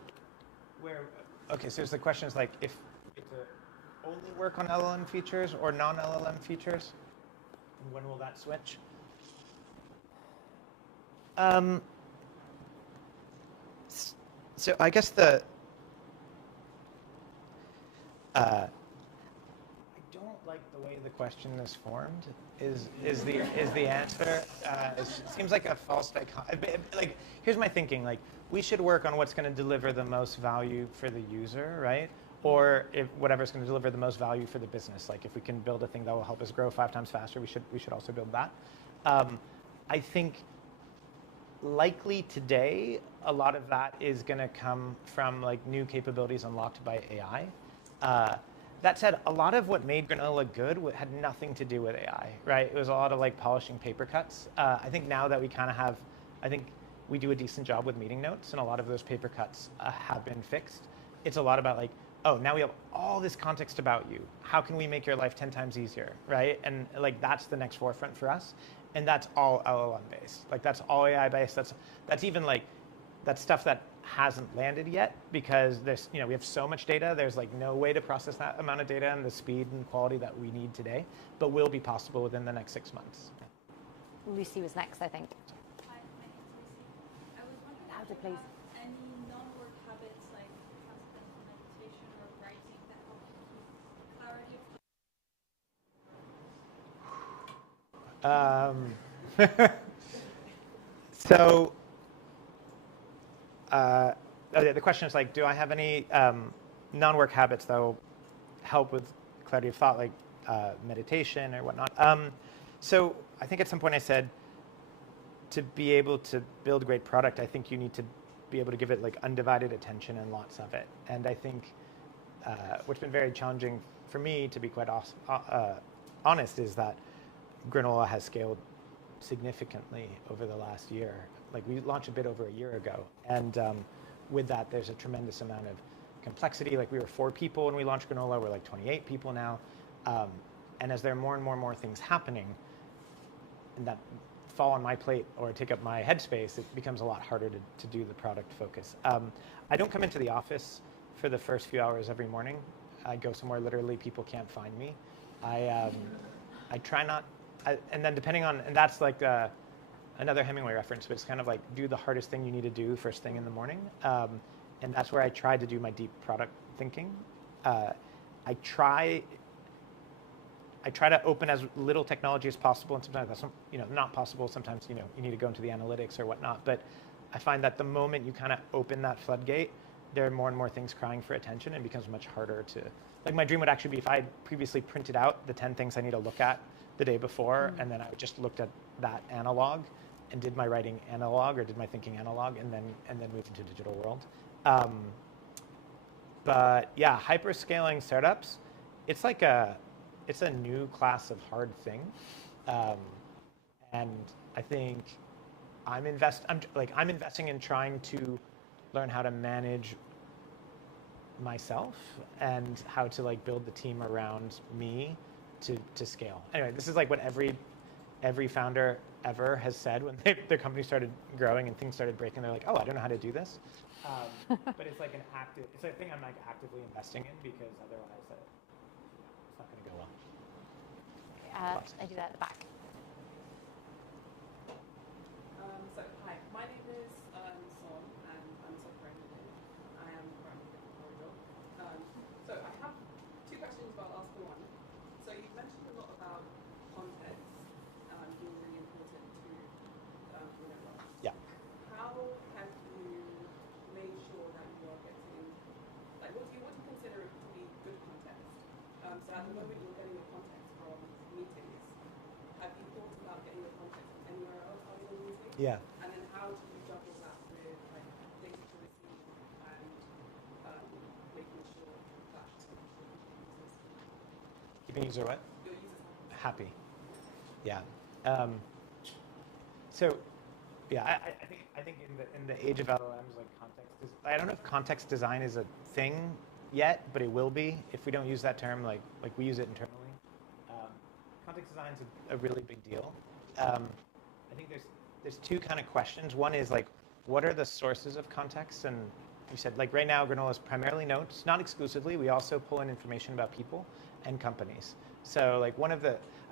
other? Okay, so the question is like if to only work on LLM features or non-LLM features, and when will that switch? So I guess I don't like the way the question is formed. Is the answer? It seems like a false dichotomy. Like, here's my thinking. Like, we should work on what's going to deliver the most value for the user, right? Or if whatever's going to deliver the most value for the business. Like, if we can build a thing that will help us grow 5 times faster, we should also build that. I think likely today, a lot of that is going to come from like new capabilities unlocked by AI. That said, a lot of what made Granola good had nothing to do with AI, right? It was a lot of like polishing paper cuts. I think now that we kind of have, I think we do a decent job with meeting notes, and a lot of those paper cuts have been fixed. It's a lot about like, oh, now we have all this context about you. How can we make your life 10 times easier, right? And like that's the next forefront for us, and that's all LLM based. Like that's all AI based. That's even like that's stuff that hasn't landed yet because there's we have so much data. There's like no way to process that amount of data and the speed and quality that we need today, but will be possible within the next 6 months. Lucy was next, I think. Hi, my name is Lucy. I was wondering Louder, if you please. have any non-work habits like transcendental meditation or writing that help you keep clarity of thought? So the question is like, do I have any non-work habits that will help with clarity of thought, like meditation or whatnot? So I think at some point I said, to be able to build great product, I think you need to be able to give it like undivided attention and lots of it. And I think what's been very challenging for me, to be quite honest, is that Granola has scaled significantly over the last year. Like we launched a bit over a year ago, and with that, there's a tremendous amount of complexity. Like we were 4 people when we launched Granola, we're like 28 people now, and as there are more and more things happening, and that fall on my plate or take up my headspace, it becomes a lot harder to do the product focus. I don't come into the office for the first few hours every morning. I go somewhere literally people can't find me. I try not. And then depending on, and that's like another Hemingway reference, but it's kind of like do the hardest thing you need to do first thing in the morning. And that's where I try to do my deep product thinking. I try to open as little technology as possible, and sometimes that's not possible. Sometimes you need to go into the analytics or whatnot. But I find that the moment you kind of open that floodgate, there are more and more things crying for attention, and it becomes much harder to. Like my dream would actually be if I had previously printed out the 10 things I need to look at the day before, and then I just looked at that analog and did my writing analog or did my thinking analog, and then moved into digital world. But yeah, hyperscaling startups, it's a new class of hard thing, and I think I'm investing in trying to learn how to manage myself and how to like build the team around me to scale. Anyway, this is like what every founder ever has said when their company started growing and things started breaking. They're like, oh, I don't know how to do this. But it's like it's a thing I'm like actively investing in because otherwise it's not going to go well. I do that at the back. So, hi, my name is Son, and I'm a software engineer. I am currently at Pedregal. So, I have 2 questions, but I'll ask for one. So, you've mentioned a lot about context being really important to Granola. Yeah. How have you made sure that you are getting, like, what do you consider to be good context? at the moment you're getting your context from meetings. Have you thought about getting your context from anywhere else other than meetings? Yeah. And then how do you juggle that with like data to receive and making sure that Keeping user what? your users Happy. Yeah. So, yeah, I think in the age of LLMs, like I don't know if context design is a thing yet, but it will be if we don't use that term. Like we use it internally. Context design is a really big deal. I think there's two kind of questions. One is like, what are the sources of context? And you said like right now, Granola is primarily notes, not exclusively. We also pull in information about people and companies. So like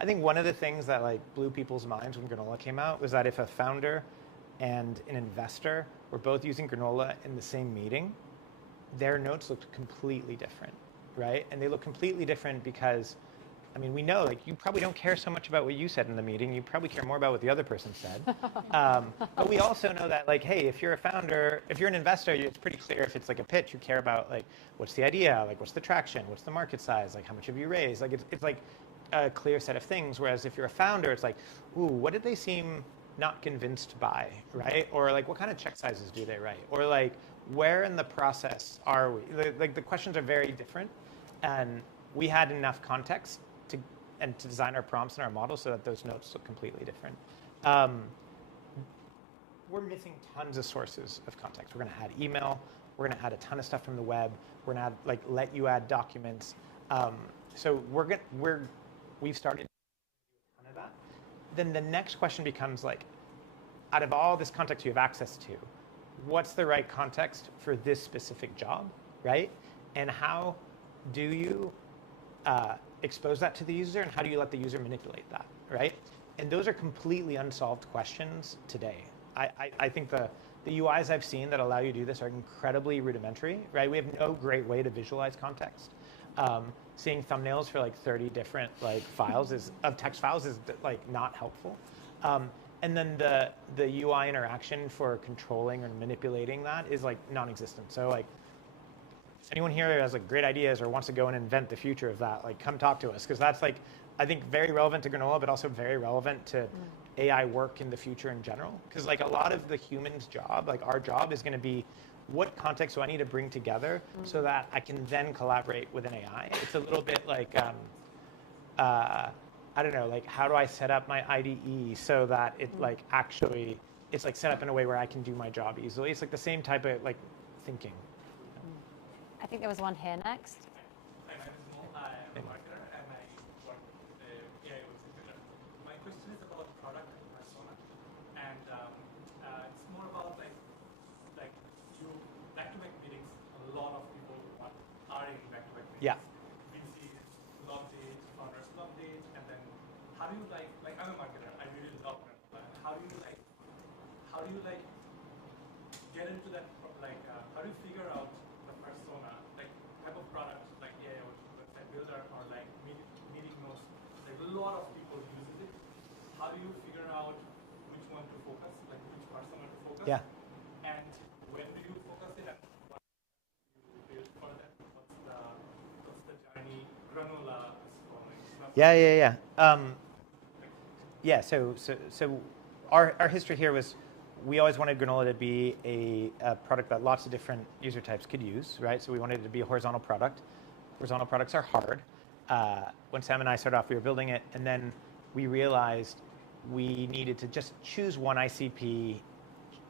I think one of the things that like blew people's minds when Granola came out was that if a founder and an investor were both using Granola in the same meeting, their notes looked completely different, right? And they look completely different because, I mean, we know like you probably don't care so much about what you said in the meeting. You probably care more about what the other person said. But we also know that like, hey, if you're a founder, if you're an investor, it's pretty clear if it's like a pitch, you care about like, what's the idea? Like, what's the traction? What's the market size? Like, how much have you raised? Like, it's like a clear set of things. Whereas if you're a founder, it's like, ooh, what did they seem not convinced by, right? Or like, what kind of check sizes do they write? Or like, where in the process are we? Like the questions are very different. And we had enough context to design our prompts and our models so that those notes look completely different. We're missing tons of sources of context. We're going to add email. We're going to add a ton of stuff from the web. We're going to add, let you add documents. So we've started a ton of that. Then the next question becomes like, out of all this context you have access to, what's the right context for this specific job, right? And how do you expose that to the user, and how do you let the user manipulate that, right? And those are completely unsolved questions today. I think the UIs I've seen that allow you to do this are incredibly rudimentary, right? We have no great way to visualize context. Seeing thumbnails for like 30 different like files of text files is like not helpful. And then the UI interaction for controlling or manipulating that is like non-existent. So like, anyone here has like great ideas or wants to go and invent the future of that, like come talk to us, because that's like, I think very relevant to Granola, but also very relevant to AI work in the future in general. Because like a lot of the human's job, like our job is going to be, what context do I need to bring together so that I can then collaborate with an AI? It's a little bit like, I don't know, like how do I set up my IDE so that it like actually, it's like set up in a way where I can do my job easily. It's like the same type of like thinking. I think there was one here next. Hi, my name is Mo. I am a marketer and I work with the AI executive. My question is about product persona, and it's more about like you back-to-back meetings. A lot of people are in back-to-back meetings. Yeah. VCs, long days, founders, long days, and then how do you like I'm a marketer. I really love Granola. How do you get into that how do you figure out persona, like type of product, like AI or website builder or like meeting notes, like a lot of people use it. How do you figure out which one to focus, like which persona to focus? Yeah. And when do you focus it and what do you build for that? What's the journey Granola is following? Yeah. So our history here was, we always wanted Granola to be a product that lots of different user types could use, right? So we wanted it to be a horizontal product. Horizontal products are hard. When Sam and I started off, we were building it, and then we realized we needed to just choose one ICP,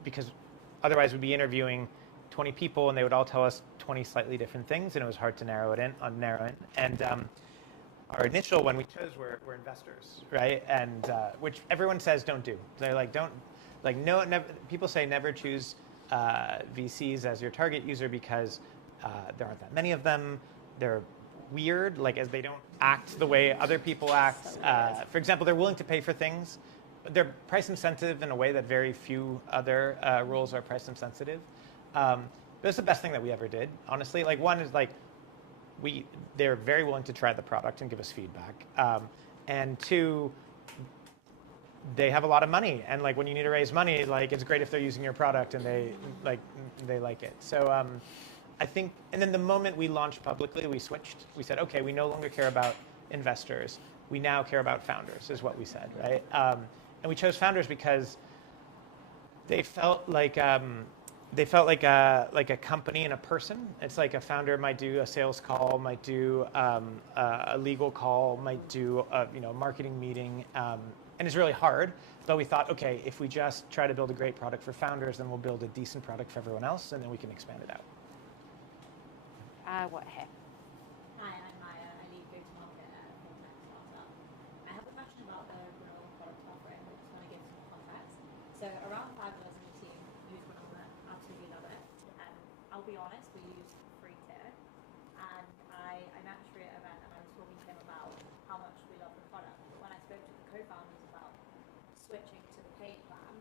because otherwise we'd be interviewing 20 people and they would all tell us 20 slightly different things, and it was hard to narrow in. And our initial one we chose were investors, right? And which everyone says don't do. They're like, don't. Like never, people say never choose VCs as your target user because there aren't that many of them. They're weird, like as they don't act the way other people act. For example, they're willing to pay for things. They're price insensitive in a way that very few other roles are price insensitive. But it's the best thing that we ever did, honestly. Like one is like, they're very willing to try the product and give us feedback. And two, they have a lot of money, and like when you need to raise money, like it's great if they're using your product and they like it. So I think, and then the moment we launched publicly, we switched. We said, okay, we no longer care about investors. We now care about founders, is what we said, right? And we chose founders because they felt like a company and a person. It's like a founder might do a sales call, might do a legal call, might do a marketing meeting, and it's really hard. But we thought, okay, if we just try to build a great product for founders, then we'll build a decent product for everyone else, and then we can expand it out. What here? Hi, I'm Maya. I lead go-to-market at a fintech startup. I have a question about the Granola product offering. I just want to give some context. So around 5 of us in the team use Granola, absolutely love it. And I'll be honest, we use free tier. And I'm at a event and I was talking to him about how much we love the product. But when I spoke to the co-founders about switching to the paid plan,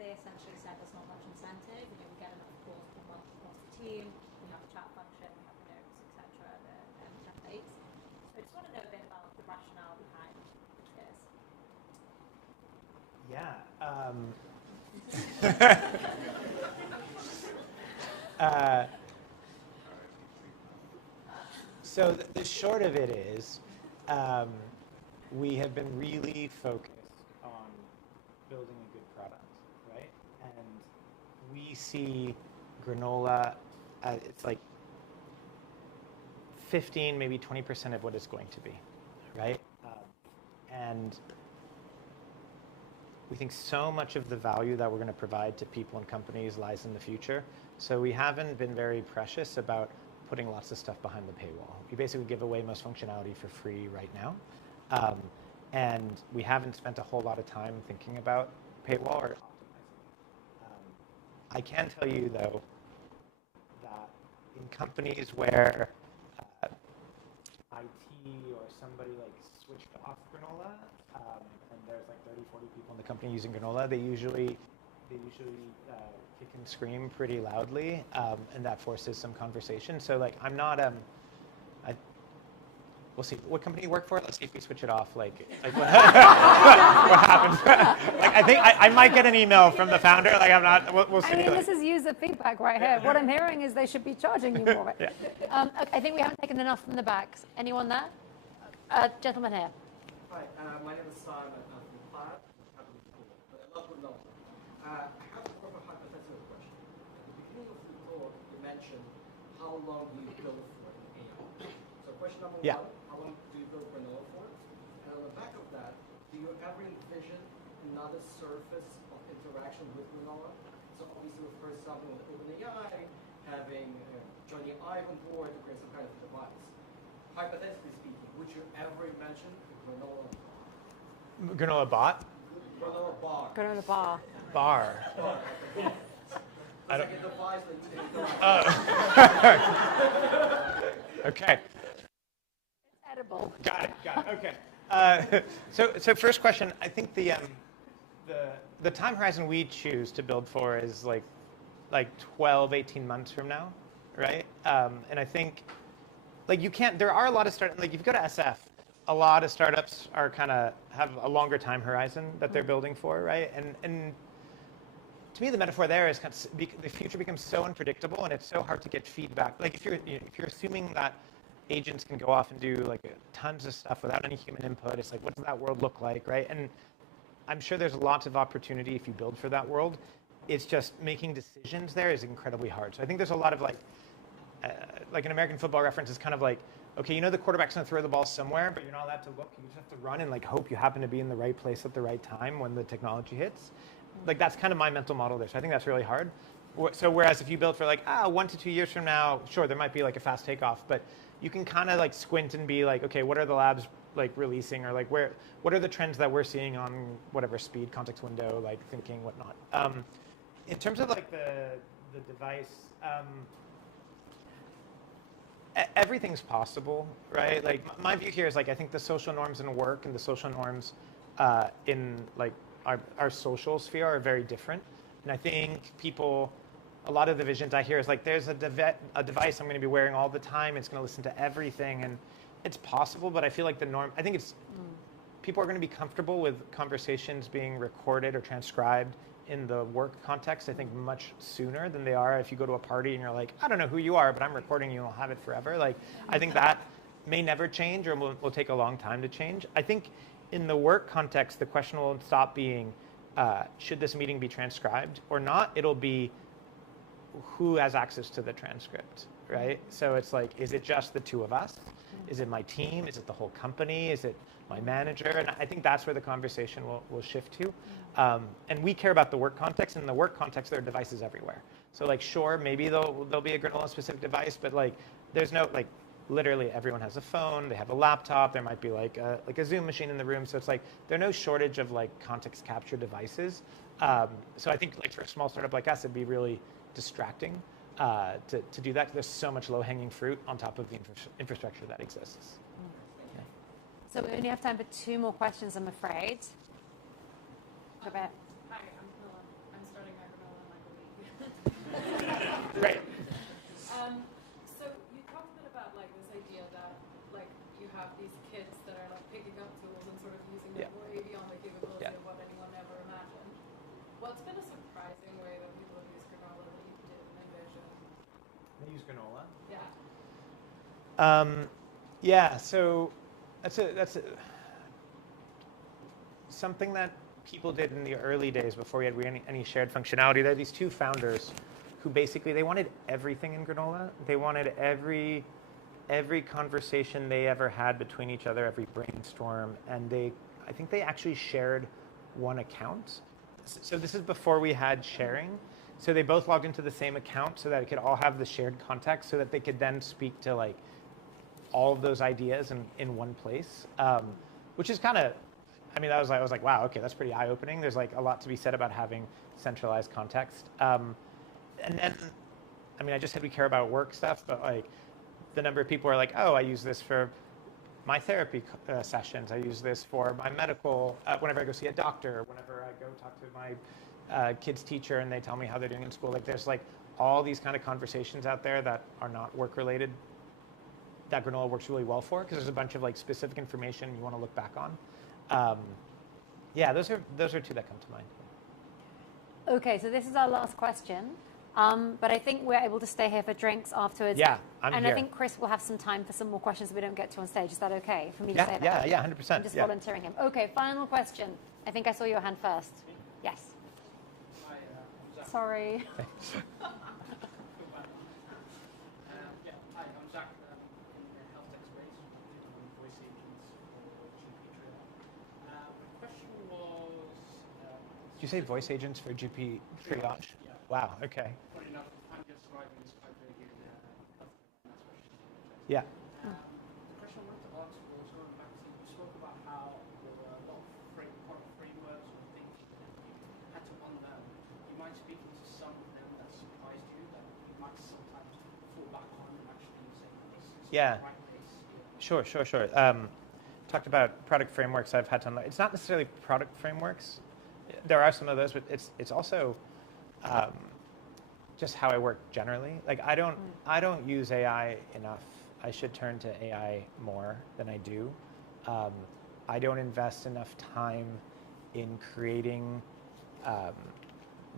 they essentially said there's not much incentive. We get enough calls per month across the team. We have a chat function, we have the notes, etc., the templates. So I just want to know a bit about the rationale behind this. Yeah. So the short of it is, we have been really focused on building a good product, right? And we see Granola, it's like 15, maybe 20% of what it's going to be, right? And we think so much of the value that we're going to provide to people and companies lies in the future. So we haven't been very precious about putting lots of stuff behind the paywall. We basically give away most functionality for free right now. And we haven't spent a whole lot of time thinking about paywall or optimizing it. I can tell you, though, that in companies where IT or somebody switched off Granola, and there's 30, 40 people in the company using Granola, they usually kick and scream pretty loudly, and that forces some conversation. So I'm not we'll see what company you work for. Let's see if we switch it off. What happens? I think I might get an email from the founder. I'm not. We'll see. I mean, this is user feedback right here. What I'm hearing is they should be charging you for it. Yeah. Okay, I think we haven't taken enough from the back. Anyone there? Gentleman here. Hi, my name is Simon. I'm from Plaid. I'm cool, but I love Granola. I have more of a hypothetical question. At the beginning of the talk, you mentioned how long do you build for in AI? So question number one, how long do you build Granola for? And on the back of that, do you ever envision another surface of interaction with Granola? So obviously we've heard something with OpenAI, having joining Ivan board to create some kind of device. Hypothetically speaking, would you ever imagine a Granola bar? Granola bot? Granola bar. Granola bar. Bar. I don't. Like a device that you Okay. It's edible. Got it. Okay. So first question, I think the time horizon we choose to build for is like 12, 18 months from now, right? And I think you can't. There are a lot of startups. If you go to SF, a lot of startups are have a longer time horizon that they're building for, right? And to me, the metaphor there is the future becomes so unpredictable, and it's so hard to get feedback. If you're assuming that agents can go off and do tons of stuff without any human input, it's what does that world look like, right? And I'm sure there's lots of opportunity if you build for that world. It's just making decisions there is incredibly hard. So I think there's a lot of an American football reference is okay, the quarterback's going to throw the ball somewhere, but you're not allowed to look. You just have to run and hope you happen to be in the right place at the right time when the technology hits. That's kind of my mental model there. So I think that's really hard. So whereas if you build for 1 to 2 years from now, sure, there might be a fast takeoff, but you can kind of squint and be okay, what are the labs releasing, or what are the trends that we're seeing on whatever speed, context window, thinking, whatnot. In terms of the device, everything's possible, right? My view here is I think the social norms in work and the social norms in our social sphere are very different. And I think a lot of the visions I hear is there's a device I'm going to be wearing all the time. It's going to listen to everything, and it's possible. But I feel the norm. I think people are going to be comfortable with conversations being recorded or transcribed in the work context, I think, much sooner than they are if you go to a party and you're I don't know who you are, but I'm recording you and I'll have it forever. I think that may never change or will take a long time to change. I think in the work context, the question will stop being, should this meeting be transcribed or not? It'll be who has access to the transcript, right? So it's like, is it just the two of us? Is it my team? Is it the whole company? Is it my manager? And I think that's where the conversation will shift to. And we care about the work context. And in the work context, there are devices everywhere. So like, sure, maybe there'll be a Granola specific device, but like, there's no, like, literally everyone has a phone, they have a laptop, there might be like a Zoom machine in the room. So it's like, there's no shortage of like context capture devices. So I think like for a small startup like us, it'd be really distracting to do that. There's so much low-hanging fruit on top of the infrastructure that exists. Yeah. So we only have time for 2 more questions, I'm afraid. Hi, I'm Camilla. I'm starting my Granola in like a week. Great. So you talked a bit about like this idea that like you have these kids that are like picking up tools and sort of using them way beyond the capability of what anyone ever imagined. What's been a surprising way that people have used Granola that you didn't envision? They use Granola? Yeah. Yeah, so that's something that people did in the early days before we had any shared functionality. There are these 2 founders who basically, they wanted everything in Granola. They wanted every conversation they ever had between each other, every brainstorm, and I think they actually shared one account. So this is before we had sharing. So they both logged into the same account so that it could all have the shared context so that they could then speak to like all of those ideas in one place, which is kind of, I mean, I was like, wow, okay, that's pretty eye-opening. There's like a lot to be said about having centralized context. And then, I mean, I just said we care about work stuff, but like the number of people are like, oh, I use this for my therapy sessions. I use this for my medical, whenever I go see a doctor, whenever I go talk to my kid's teacher and they tell me how they're doing in school. Like there's like all these kind of conversations out there that are not work related that Granola works really well for, because there's a bunch of like specific information you want to look back on. Yeah, those are 2 that come to mind. Okay, so this is our last question. But I think we're able to stay here for drinks afterwards. Yeah, I'm and here. I think Chris will have some time for some more questions we don't get to on stage. Is that okay for me to say that? Yeah, 100%. I'm just volunteering him. Okay, final question. I think I saw your hand first. Yes. Hi, Zach. Sorry. Hi, I'm Zach in the health tech space, voice agents for GP Triage. My question was... Did you say voice agents for GP Triage? Yeah. Wow, okay. Funny enough, I'm describing is quite big in healthcare, and that's what she's doing. Yeah. The question I wanted to ask was going back to, you spoke about how there were a lot of product frameworks or things that you had to unlearn. Do you mind speaking to some of them that surprised you, that you might sometimes fall back on and actually say, this is the right place? Sure. Talked about product frameworks I've had to unlearn. It's not necessarily product frameworks. There are some of those, but it's also just how I work generally. Like I don't use AI enough. I should turn to AI more than I do. I don't invest enough time in creating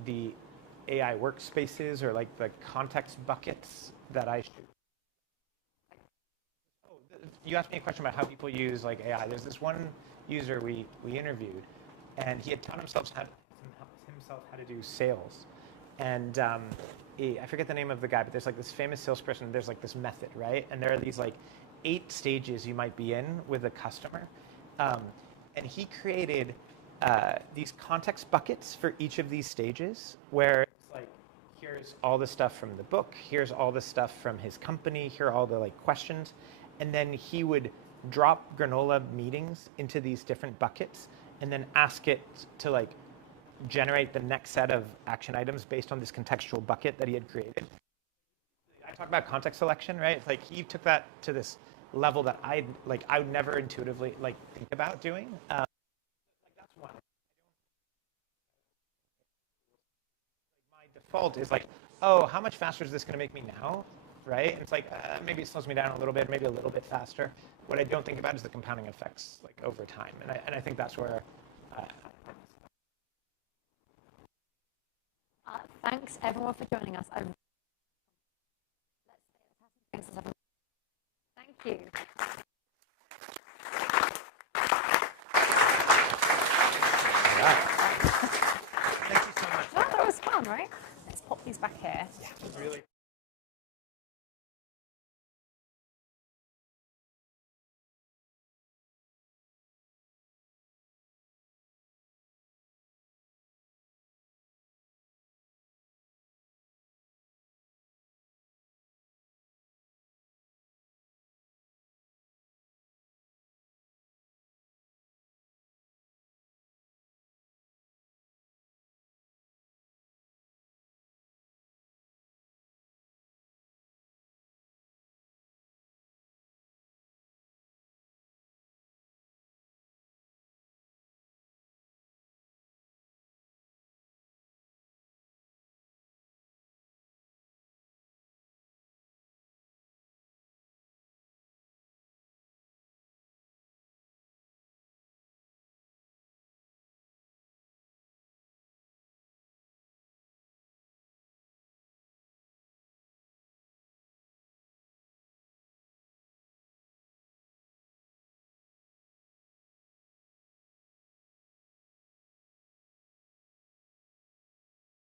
the AI workspaces or like the context buckets that I should. You asked me a question about how people use like AI. There's this one user we interviewed, and he had taught himself how to do sales. And I forget the name of the guy, but there's like this famous salesperson. There's like this method, right? And there are these like 8 stages you might be in with a customer. And he created these context buckets for each of these stages, where it's like, here's all the stuff from the book, here's all the stuff from his company, here are all the like questions. And then he would drop Granola meetings into these different buckets and then ask it to like generate the next set of action items based on this contextual bucket that he had created. I talk about context selection, right? It's like he took that to this level that I would never intuitively like think about doing. That's one. My default is like, oh, how much faster is this going to make me now? Right? And it's like, maybe it slows me down a little bit, maybe a little bit faster. What I don't think about is the compounding effects like over time. And I think that's where Thanks everyone for joining us. Thank you. fun, right? Let's pop these back here. Yeah, really.